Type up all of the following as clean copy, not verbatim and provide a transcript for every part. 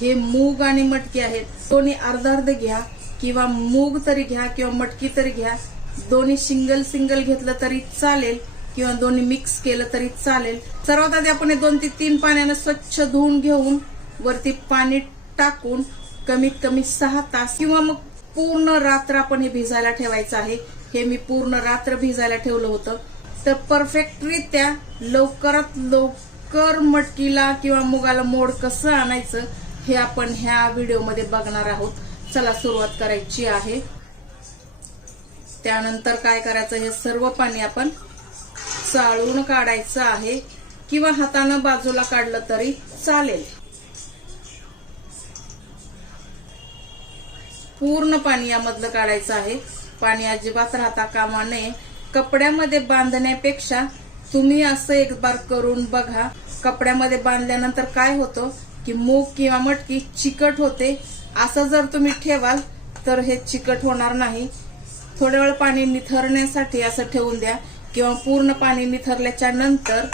हे मूग आणि मटकी आहेत, दोन्ही अर्धा अर्ध घ्या किंवा मूग तरी घ्या किंवा मटकी तरी घ्या. दोन्ही सिंगल सिंगल घेतलं तरी चालेल किंवा दोन्ही मिक्स केलं तरी चालेल. सर्वात आधी आपण 2 ते 3 पाण्याने स्वच्छ धुवून घेऊन वरती पाणी टाकून कमीत कमी 6 तास किंवा मग पूर्ण रात्र आपण हे भिजायला ठेवायचं आहे. हे मी पूर्ण रात्र भिजायला ठेवलं होतं. तर परफेक्टरित्या लवकरात लवकर मटकीला किंवा मुगाला मोड कसं आणायचं हे आपण ह्या व्हिडिओमध्ये बघणार आहोत. चला सुरुवात करायची आहे. त्यानंतर काय करायचं, हे सर्व पाणी आपण चाळून काढायचं आहे किंवा हातानं बाजूला काढलं तरी चालेल. पूर्ण पाणी यामधलं काढायचं आहे. पाणी अजिबात राहता कामा नये. कपड्यामध्ये बांधण्यापेक्षा तुम्ही असं एक बार करून बघा. कपड्यामध्ये बांधल्यानंतर काय होतं की मूग किंवा मटकी चिकट होते. असं जर तुम्ही ठेवाल तर हे चिकट होणार नाही. थोड्या वेळ पाणी निथरण्यासाठी असं ठेवून द्या किंवा पूर्ण पाणी निथरल्याच्या नंतर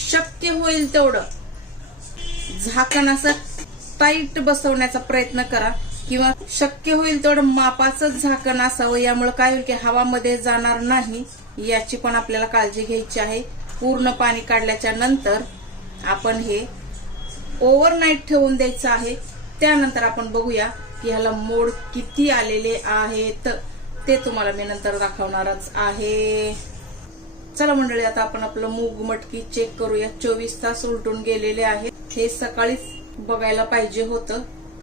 शक्य होईल तेवढं झाकण असं टाईट बसवण्याचा प्रयत्न करा किंवा शक्य होईल तेवढं मापाचं झाकण असावं. यामुळे काय होईल की हवा मध्ये जाणार नाही, याची पण आपल्याला काळजी घ्यायची आहे. पूर्ण पाणी काढल्याच्या नंतर आपण हे ओव्हरनाईट ठेवून द्यायचं आहे. त्यानंतर आपण बघूया की ह्याला मोड किती आलेले आहेत ते तुम्हाला मी नंतर दाखवणारच आहे. चला मंडळी, आता आपण आपलं मूग मटकी चेक करूया. 24 तास उलटून गेलेले आहेत. हे सकाळीच बघायला पाहिजे होतं.